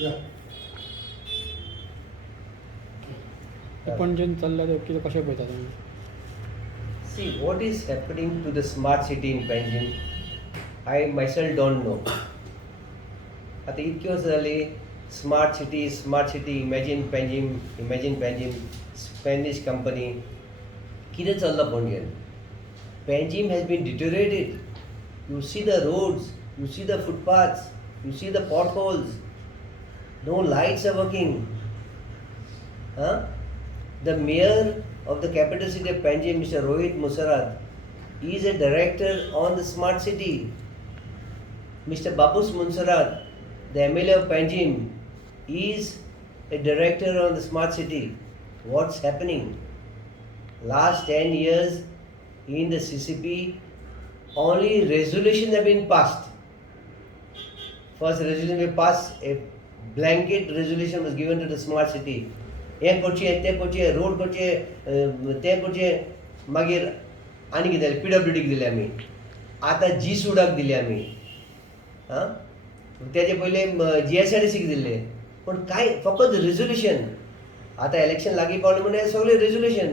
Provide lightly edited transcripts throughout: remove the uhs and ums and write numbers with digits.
Yeah. पणजेन चल्ला ते कितें कशें पळयता तुमी? See, what is happening to the smart city in Panjim, I myself don't know. आता इतके वर्ष झाले smart city imagine Panjim Spanish company कितें चल्लां पणजेन. Panjim has been deteriorated. You see the roads, you see the footpaths, you see the potholes. No lights are working. Huh? The mayor of the capital city of Panjim, Mr. Rohit Musarat, is a director on the smart city. Mr. Babus Munsarat, the MLA of Panjim, is a director on the smart city. What's happening? Last 10 years in the CCP, only resolutions have been passed. First resolution we passed, a blanket resolution was given to the smart city. हे करचें तें करचें road करचें तें करचें मागीर आनी कितें जालें PWDक दिले आमी आतां G-सुडाक दिले आमी आं तेजे पयले GSRTCक दिल्ले पूण कांय फकत रेजोल्युशन आतां इलेक्शन लागीं पावलें म्हणून हें सगळें रेजोल्युशन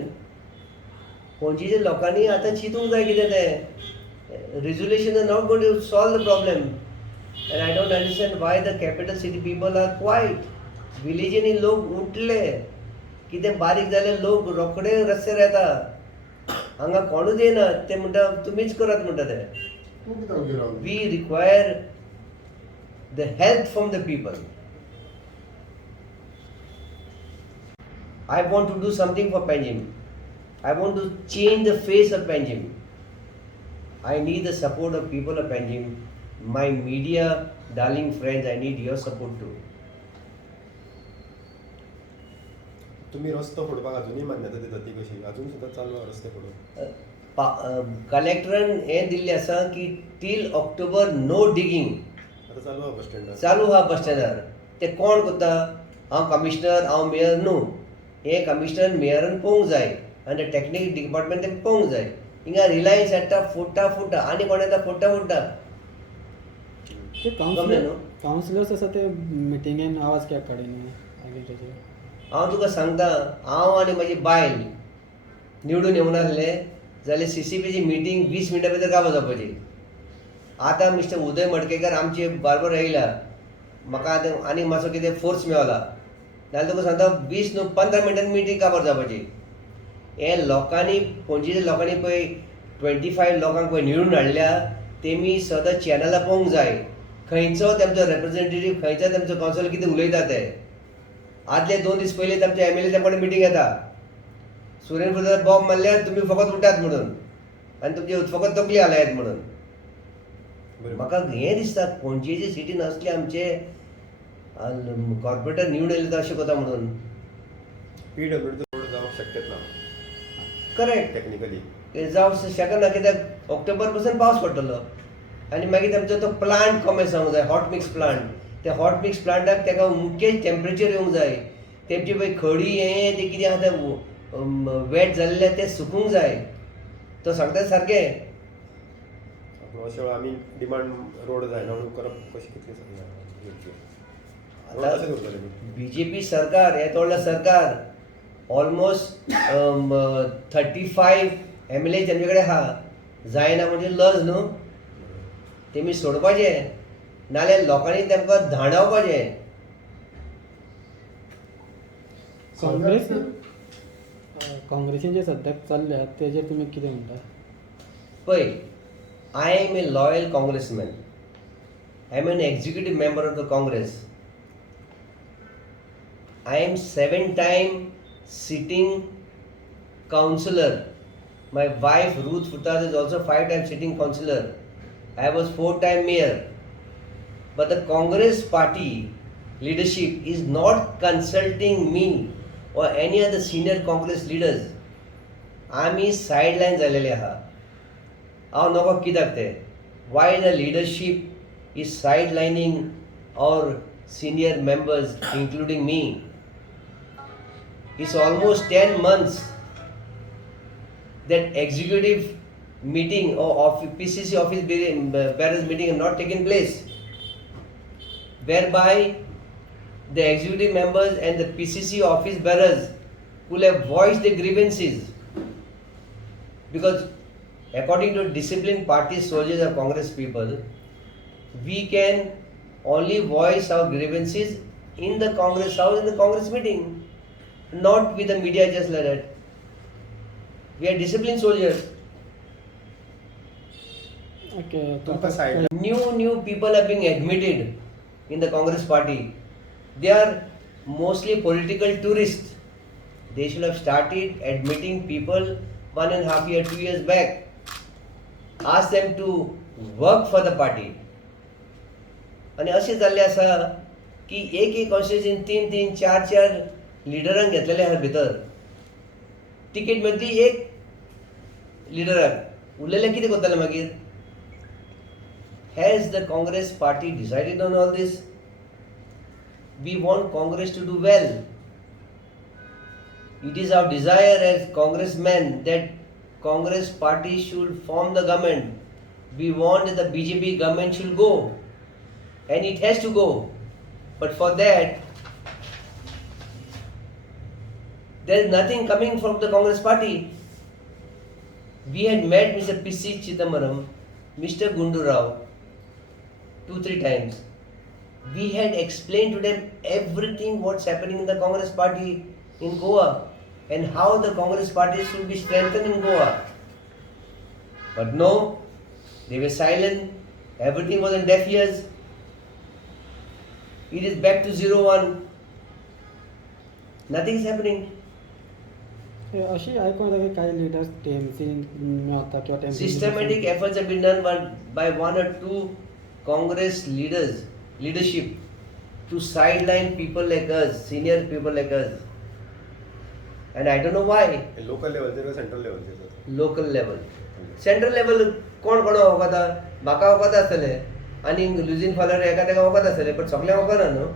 पणजेच्या लोकांनी आतां चिंतूंक जाय कितें तें resolution are not going to solve the problem and I don't understand why the capital city people are quite विलेजींनी लोक उठले कितें बारीक जालें लोक रोखडे रस्त्यार येता हांगा कोणूच येना ते म्हणटा तुमीच करात म्हणटा ते. तूं कित्याक उबी रावली? We require the help from the people. I want to do something for Panjim. I want to change the face of Panjim. I need the support of people of Panjim. My media darling friends, I need your support too. तुम्ही रस्तो फोडपाक अजूनही मान्यता दिता ती कशी अजून सुद्धा चालू आहा रस्ते फोडून? कलेक्टरान हें दिल्लें आसा की टील ऑक्टोबर नो डिगींग आता चालू आहा बस स्टँडार. चालू आहा बस स्टँडार. ते कोण करता? हांव कमिशनर हांव मेयर न्हू. हे कमिशनर मेयरान पळोवंक जाय आनी टॅक्निकल डिपार्टमेंट तें पळोवंक जाय. हिंगा रिलायन्स हाडटा फोडटा आनी कोण येता फोडटा. ते गमलें न्हू? कावन्सिलर्स आसा ते मिटिंगेन आवाज कित्याक काडिना एग्रीकल्चर? हांव तुका सांगता हांव आनी म्हजी बायल निवडून येवून आसले जाल्यार CCPची मिटींग 20 मिनटां भितर काबार जावपाची. आतां मिस्टर उदय मडकेकर आमचे बारबर येयला म्हाका आतां आनी मातसो कितें फोर्स मेवला नाल्यार तुका सांगता 20 न्हू 15 मिनटांनी मिटींग काबार जावपाची. हे लोकांनी पणजेच्या लोकांनी पळय 25 लोकांक पळय निवडून हाडल्या तेमी सदां चॅनलां पळोवंक जाय खंयचो तेमचो रेप्रेझेंटेटीव खंयचो तेमचो कावन्सिलर कितें उलयता ते. आदले 2 दीस पयलीं तेमचे MLA तेमकडे मिटींग येता सुरेंद्र प्रसाद बॉम्ब मारल्यार तुमी फकत उठात म्हणून आनी तुमचे फकत तकली हालयात म्हणून. म्हाका हें दिसता पणजेचे सिटीन असले आमचे कॉर्पोरेटर निवडून येयले अशें कोता म्हणून. PWD रोड जावंक शकत ना करेक्ट टेक्निकली जावं शकना कित्याक ऑक्टोबर पासून पावस पडटलो आनी मागीर तेमचो तो प्लांट कमी जावंक जाय हॉट मिक्स प्लांट. त्या हॉट मिक्स प्लांटाक तेका मुख्य टेम्परेचर येवंक जाय. तेमची पळय खडी हें तें कितें आसा तें वेट जाल्लें तें सुकूंक जाय. तो सांगता सारकें. अशें वेळार आमी डिमांड रोड जायना म्हणून करप कशें कितलें आतां BJP सरकार यें तोडलें सरकार ऑलमोस्ट 35 MLA तेमचे कडेन आहा जायना म्हणजे लज न्हू. तेमी सोडपाचें नाल्यार लोकांनी तेमकां धांडावपाचें. काँग्रेसीन जे सद्याक चल्ल्या तेजेर तुमी कितें म्हणटा? पळय I am a loyal Congressman. I am an executive member of the Congress. I am 7-time sitting councillor. My wife Ruth Futad is also 5-time sitting councillor. I was 4-time mayor. But the Congress party leadership is not consulting me or any other senior Congress leaders. आमी sideline जालेले आहा. हांव नोको कित्याक ते? Why the leadership is sidelining our senior members including me? It's almost 10 months that executive meeting or PCC office bearers meeting have not taken place, whereby the executive members and the PCC office bearers will have voiced their grievances. Because according to disciplined party soldiers or Congress people, we can only voice our grievances in the Congress house, in the Congress meeting, not with the media just like that. We are disciplined soldiers. Okay, तुमका side New people are being admitted in the Congress party. They are mostly political tourists. They should have started admitting people 1.5 years, 2 years back. Ask them to work for the party. आणि असे जाल्ले आसा की एक constitution 3-3, 4-4 लिडरांक घेतलेले आहा भितर. Ticket मेळटली एक लिडराक. उरलेले कितें करतले मागीर? Has the Congress party decided on all this? We want Congress to do well. It is our desire as congressmen that Congress party should form the government. We want that the BJP government should go. And it has to go. But for that, there is nothing coming from the Congress party. We had met Mr. P.C. Chidambaram, Mr. Gundu Rao, 2-3 times. We had explained to them everything what's happening in the Congress party in Goa and how the Congress party should be strengthened in Goa. But no, they were silent. Everything was in deaf ears. It is back to 0-1. Nothing is happening. अशी ऐकून येता की काही leaders TMC मेळता किंवा TMC Systematic efforts have been done by 1 or 2 Congress leadership to sideline people like us, senior people like us. And I don't know why. Local लेवलचेर का central लेवलचेर? Local level. Central level कोण वखदा? म्हाका वखद आसतले आनी लुजीन फॉलर एका तेका वखद आसतले बट सगळ्यांक वखना न्हू.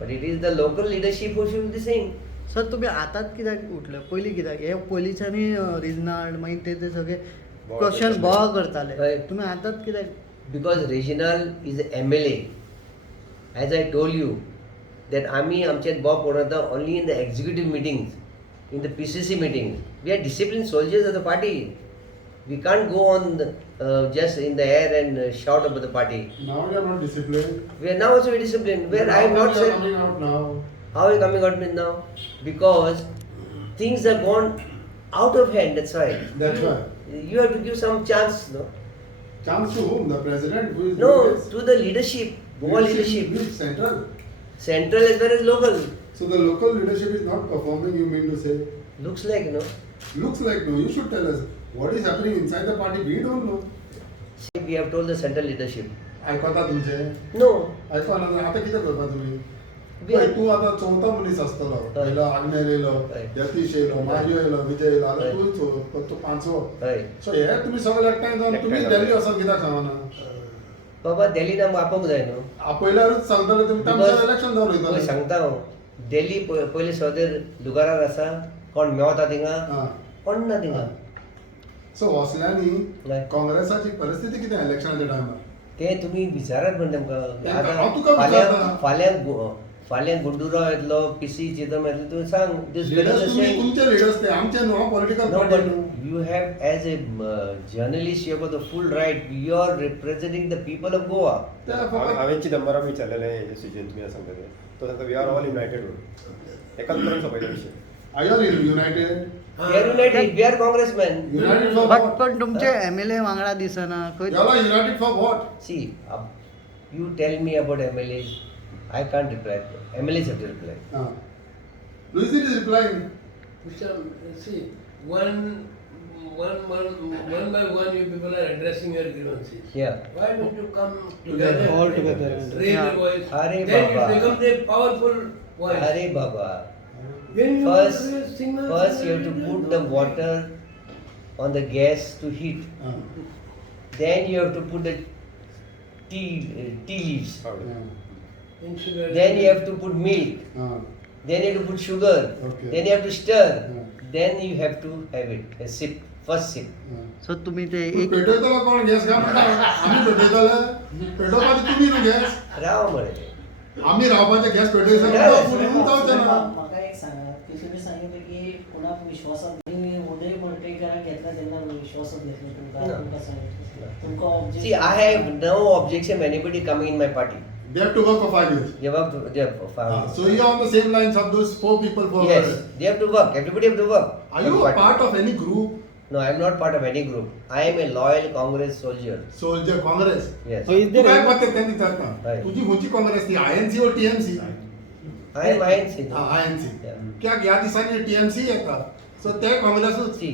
But it is the local leadership who should be saying. Sir तुम्ही आताच कित्याक उठले पयलीं कित्याक हे पयलींच्यानी रिजनाल्ड मागीर ते सगळे क्वेश्चन बोवा करताले हय. तुम्ही आताच कित्याक Because Reginald is an MLA. As I told you, that आम्ही आमचे Bob पडता only in the executive meetings, in the PCC meetings. We are disciplined soldiers of the party. We can't go on just in the air and shout about the party. Now you are not disciplined. We are now also very disciplined. Where I have Now not you are said. coming out now. How are you coming out with now? Because things have gone out of hand. That's why. That's why. You have to give some chance, no? Chance to whom? The president who is No, doing this? to the leadership, Goa leadership, Which central. central as well as local. So the local leadership is not performing, you mean to say? Looks like, no. Looks like no. You should tell us what is happening inside the party. We don't know. See, we have told the central leadership. ऐकता तुमचे No. ऐकवा ना आता किती करता तुम्ही We are- तू आता चौथा मनीस आसतलो पहिलो आग्नेय येयलो हय. यतीश येयलो मारियो येयलो विजय येयलो आता हय. तू पांचवो Right. सो हे तुम्ही सगळे एकठांय जावन तुम्ही एकठांय दिल्ली जावन. वचोन कित्याक सांगना बाबा दिल्लीन आमकां आपोवंक जाय न्हू. पयल्यारूच सांगतले तुमी तांच्या इलेक्शन जावन पळय वयतले सांगता हांव दिल्ली पयले सदर लुगारार आसा कोण मेवता थिंगा हां. कोण ना थिंगा. सो असल्यांनी हय. काँग्रेसाची परिस्थिती कितें इलेक्शनाच्या टायमार ते तुमी विचारात म्हण तेमकां. हांव तुका फाल्यां विचारता. फाल्यां गुंडुराव येतलो पीसी चिदम येतलो तूं सांग this लिडर्स better तुम्ही say. तुमचे लिडर्स ते आमचे न्हू पॉलिटिकल No, पार्टी but न्हू you have, as a journalist, you have got the full right. You are representing the people of Goa. ते फकत हांवें चिदंबरम विचारलेले हेजे सिजन तुमी सांगता ते तो सांगता वी आर ऑल युनायटेड म्हणून एकाच करून सोंपयले विशय I R United We are united. We are congressmen. United for but what पण तुमचे एमएलए वांगडा दिसना खंय याला United for what See, you tell me about MLAs. I can't reply. MLAs have to reply. Luis is replying Mr. See, one by one, you people are addressing your grievances. Yeah. Why don't you come together? All together and- Raise Yeah. your voice. Arey then Baba. it becomes a powerful voice. Hare Baba. When you First, raise signals, first you have to put the water on the gas to heat. Then you have to put the tea leaves. in sugar. Then you have to put milk. Then you have to put sugar. Okay. Then you have to stir. Yeah. Then you have to have it. A sip. First sip. सो तुम्ही ते तू एक पेटयतलो कोण gas काय म्हणटा आम्ही पेटयतले पेटोवपाची तुम्ही न्हू गॅस राव म्हणे. आम्ही रावपाचे गॅस पेटोयसन Yes. फुडून जावचे ना. म्हाका एक सांगा की तुम्ही सांगितलं की कोणाक विश्वासात मी उदय कोलटेकराक घेतला तेन्ना विश्वासात घेतले तुमकां No. तुमकां सांगितलं तुमकां See, I have no objection anybody coming in my party. They have to work for 5 years. They work. They have 5 years. So you are on the same lines of those 4 people for. Yes, they have to work. Everybody have to work. Are you a part of any group? No, I am not part of any group. I am a loyal Congress soldier. Soldier Congress. Yes. So is तू there काय any- पत्ते त्यांनी विचारता Right. तुझी खंयची काँग्रेस ती INC or TMC? I am INC. हा INC. Yeah. कित्याक ह्या दिसांनी TMC येता. So ते काँग्रेसूच. See,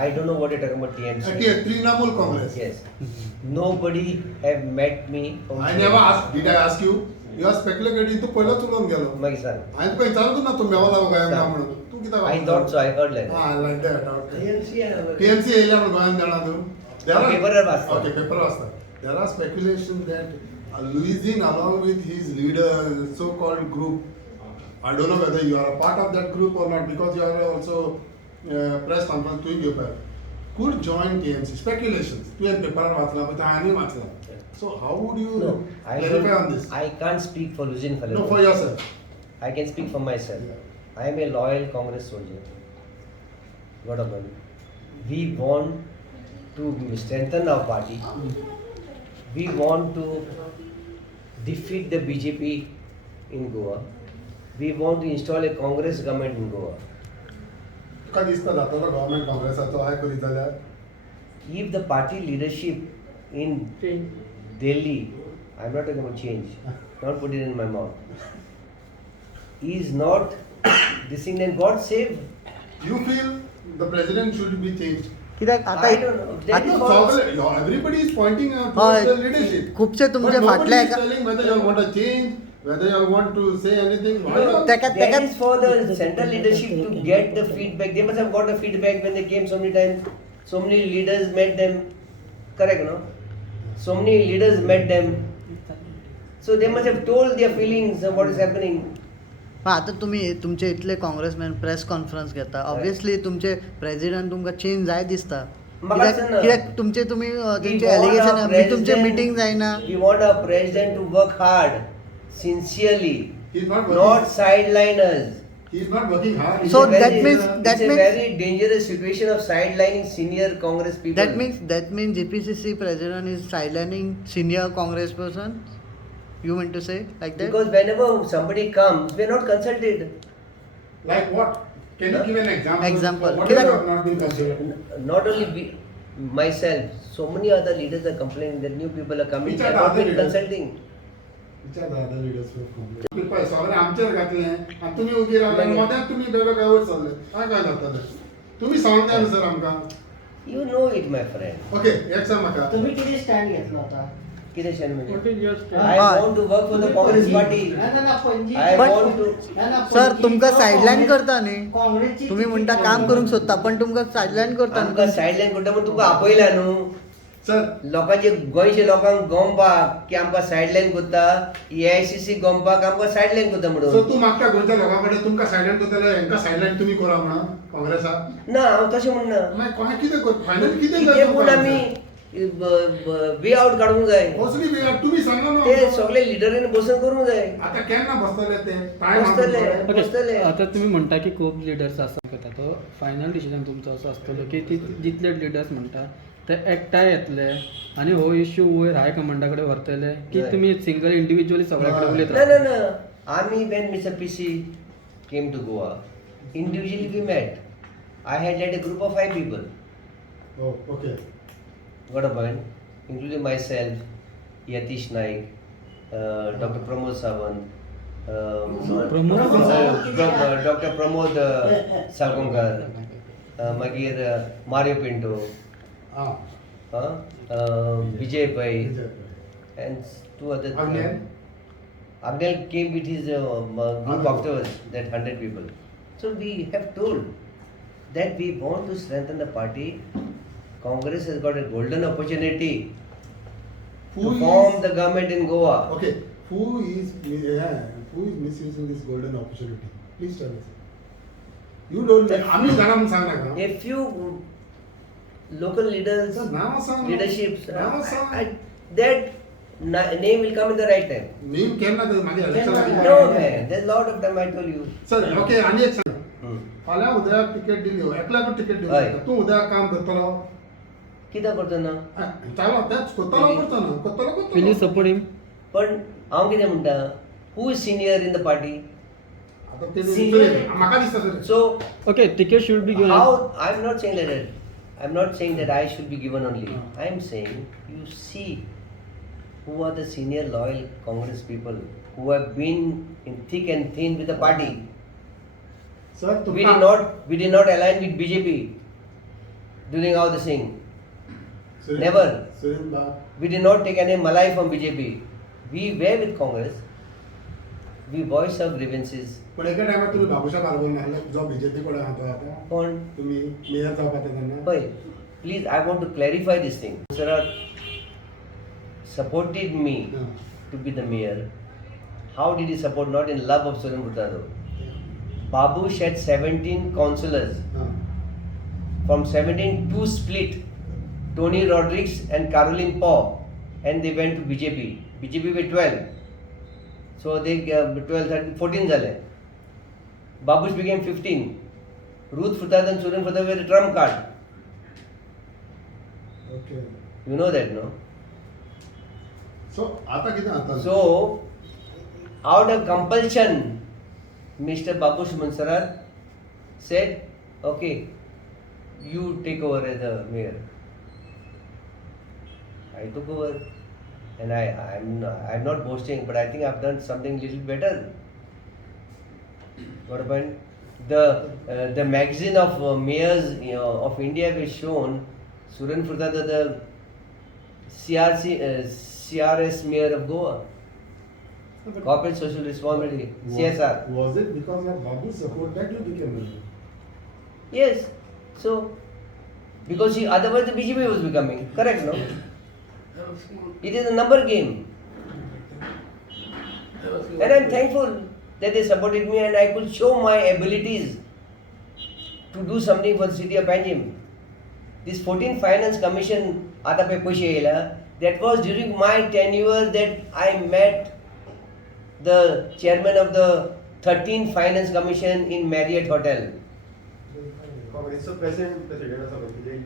I don't know what you're talking about TMC. Trinamool Congress. Yes. Nobody have met me. from I never asked. Did I ask you? You are speculating. तू पहिलाच उलोवन गेलो. My son. हांवें तुका विचारलो ना तू मेवला काय ना म्हणून. तू कित्याक? I thought so. I heard like that. Ah, like that. Okay. TMC TMC येयल्या म्हणून गोंयांत जाणा तू. Paper वाचता. Okay, paper वाचता. There are speculations that Louisine along with his leader, so-called group, I don't know whether you are a part of that group or not because you are also press conference doing your paper, could join TMC. Speculations. तू एक paper वाचला पण हांवें वाचला. So how would you No, I clarify on this? don't. I can't speak for Luzin Khalil. No, for yourself. I can speak for myself. I am a loyal Congress soldier. What about it? We want to strengthen our party. We want to defeat the BJP in Goa. We want to install a Congress government in Goa. तुका दिसता जातलो government काँग्रेसाचो हाय करीत जाल्यार? If the party leadership in Delhi, I'm not talking about change, not put it in my mouth, is not this thing, then God save. You feel the president should be changed? कित्याक I आता don't know. That is No, for- everybody is pointing out हय, towards the leadership. खुबशे तुमचे But nobody फाटल्या is telling whether you want to change, whether you want to say anything. Why No, not? that is for the central leadership to get the feedback. They must have got the feedback when they came so many times. So many leaders met them. Correct, no? So many leaders met them. So they must have told their feelings of what is happening. पण आता तुम्ही तुमचे इतले काँग्रेसमॅन press conference घेता obviously तुमचे president तुमकां change जाय दिसता म्हाका कित्याक दिसना. कित्याक तुमचे तुमी We तेंचे want एलिगेशन our तुमचे president- मिटींग जायना We want our president to work hard, sincerely, He is not not working. sideline us. He is not working hard. So It's a that very- means- that it's a means- very dangerous situation of sidelining senior Congress people. that means GPCC president is sidelining senior congress person, you mean to say like that? Because whenever somebody comes, we are not consulted. Like what? Can you Huh? give an example? Example. What you Kidak- have not been considered? Not only we, myself, so many other leaders are complaining that new people are coming. Which They are have the not other been leaders? consulting. Which are the other leaders who have complained? People सगळे आमचेर घातले आणि तुम्ही उभी रावले मागीर- मध्यात तुम्ही वेगवेगळ्या वयर चालले काय जातले तुम्ही सांगता न्हू सर आमकां You know it, my friend. Okay एक सांग म्हाका तुम्ही किती स्टँड घेतला होता कितें शेण म्हणजे? What is your stand? I want to work for the Congress party. ना Panaji I But- want to. Sir तुमकां सायडलायन करता न्ही काँग्रेसची तुम्ही म्हणटा काम करूंक सोदता पण तुमकां सायडलायन करता आमकां न्ही. सायडलायन करता म्हण तुका आपयला न्हू. सर लोकांचे गोंयचे लोकांक गमपाक की आमकां सायडलायन करता, AICC गमपाक आमकां सायडलायन करता सो म्हणून. तू मागता गोंयच्या लोकां कडेन तुमकां सायडलायन करतले हेंकां सायडलायन तुम्ही करा म्हणा काँग्रेसाक ना हांव तशें म्हणना. मागीर कोणा कितें कर फायनल कितें कितें पूण आमी वे आउट काडूंक जाय. असली वेळ तुम्ही सांगा ना ते सगळे लिडरीन बसून करूंक जाय. आता केन्ना बसतले ते टायम बसतले. Okay, बसतले. आता तुम्ही म्हणता की खूप लिडर्स आसा करता तो फायनल डिसिजन तुमचो असो आसतलो की जितले लिडर्स म्हणटा ते एकठांय येतले आनी हो इश्यू वयर हाय कमांडा कडेन व्हरतले की Right. तुमी सिंगल इंडिविज्युअली सगळ्या कडेन उलयत No, no, रावतले? no. Army, when Mr. PC came to Goa, individually we met. I had led a group of 5 people. हो okay Got a point? Including myself, Yatish Naik, Dr. Pramod Sawant, Pramod? Dr. Pramod Salgaonkar, Magir Mario Pinto, हां Vijay Pai, and 2 other. Agnel? Agnel came with his group afterwards, that 100 people. So we have told that we want to strengthen the party. Congress has got a golden opportunity to form the government in Goa. Okay, who is misusing this golden opportunity? Please tell us. You don't. आम्ही जाणा म्हणून सांग नका. A few local leaders, Sir, नाव सांग. leaderships, नाव सांग. that Name will come in the right time. Name केन्ना ते मागे election No man, there's a lot of time I told you. Sir okay आणि एक सांग फाल्यां उद्या टिकेट दिली एकल्याक टिकेट दिली हय. तूं उद्या काम करतलो कितें करता ना? चालो तेच करतलो करतलो विल यू सपोर्ट हिम? पण हांव कितें म्हणटा, who is senior in the party? आता ते Senior. म्हाका दिसता sir So okay ticket should be given. how? I'm not saying like that. I'm not saying that I should be given only. I'm saying you see who are the senior loyal Congress people who have been in thick and thin with the party. Sir We did not align with BJP during all this thing. Never. Surendra We did not take any malai from BJP. We were with Congress. We voiced our grievances. पण एका टायमार तुम्ही बाबुशा कारभार नाहले जो BJP कडे हातो आता But तुम्ही mayor जावपाक तेन्ना please, I want to clarify this thing. Sarat supported me to be the mayor. How did he support? Not in love of Suren Furtado. Babush had 17 councillors. From 17, 2 split. Tony Rodriguez and Caroline Paugh. And they went to BJP. BJP were 12. So they 12, 13, 14 jale. Babush became 15. Ruth Furtado and Suren Furtado were a trump card. Okay You know that, no? सो आता कितें जाता So, out of compulsion, Mr. Babush Mansarat said, okay, you take over as the mayor. I took over, and I'm not boasting, but I think I've done something little better. What about the magazine of mayors of India was shown Suren Furtado, the CRS mayor of Goa. Corporate Social Responsibility, CSR. Was it because of Babu's support that you became mayor? Yes. So, because otherwise the BJP was becoming. Correct, no? It is a number game. And I'm thankful that they supported me and I could show my abilities to do something for the city of Panjim. This 14th Finance Commission, that was during my tenure that I met the chairman of the 13th Finance Commission in Marriott Hotel. Congressचं president आसा पळय